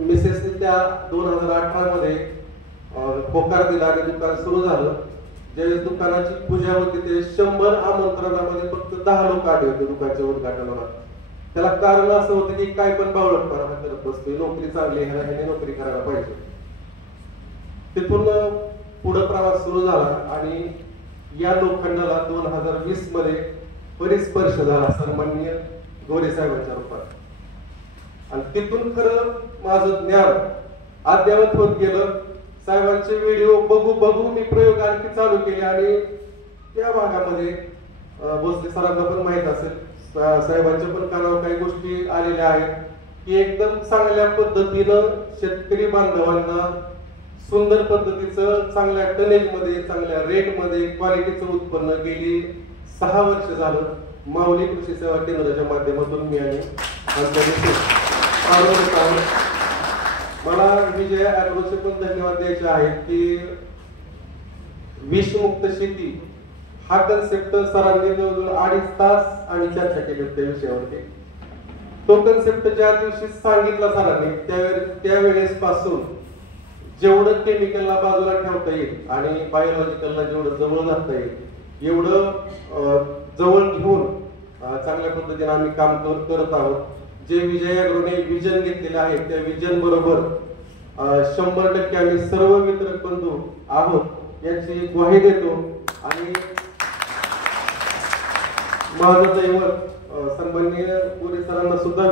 मिसेसने त्या 2018 मध्ये होकार दिला आणि दुकान सुरू झालं. ज्यावेळेस दुकानाची पूजा होती ते 100 आमंत्रणामध्ये फक्त 10 लोक आले होते दुकानाच्या उद्घाटनाला. त्याला कारण असं होतं की काय पण बावळटपणा करत बसतोय, नोकरी चांगली आहे, ह्याने नोकरी करायला पाहिजे. तिथून पुढे प्रवास सुरू झाला आणि या लोखंडाला 2020 मध्ये परिस्पर्श झाला सन्माननीय गोरे साहेबांच्या रूपात. आणि तिथून खरं माझं ज्ञान अद्यावत होत गेलं. साहेबांचे व्हिडिओ बघू बघू मी प्रयोग आणखी चालू केले आणि त्या भागामध्ये भोसले सरांना पण माहित असेल, साहेबांच्या पण कानावर काही गोष्टी आलेल्या आहेत की एकदम चांगल्या पद्धतीनं शेतकरी बांधवांना सुंदर पद्धतीचं चांगल्या टनेज मध्ये, चांगल्या रेट मध्ये क्वालिटीचं उत्पन्न गेली 6 वर्ष झालं माऊली कृषी सेवा केंद्राच्या माध्यमातून मी आणि मला विजय ॲग्रोचे पण धन्यवाद द्यायचे आहेत की विषमुक्त शेती हा कन्सेप्ट सरांनी जवळजवळ 2.5 तास आम्ही चर्चा केली त्या विषयावरती. तो कन्सेप्ट ज्या दिवशी सांगितला सरांनी त्यावेळेस पासून जेवढं केमिकलला बाजूला ठेवता येईल आणि बायोलॉजिकलला जेवढं जवळ जाता येईल एवढं जवळ घेऊन चांगल्या पद्धतीने आम्ही काम करत आहोत. जे विजय ॲग्रोने विजन घेतलेले आहे त्या विजन बरोबर 100% आम्ही सर्व वितरक बंधू आहोत याची ग्वाही देतो. आणि माझं दैवत सन्माननीय गोरे सरांना सुद्धा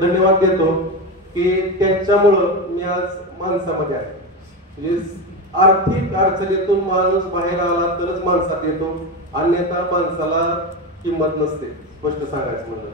धन्यवाद देतो की त्यांच्यामुळं मी आज माणसामध्ये आहे. म्हणजे आर्थिक अडचणीतून माणूस बाहेर आला तरच माणसात येतो, अन्यथा माणसाला किंमत नसते, स्पष्ट सांगायचं म्हणलं.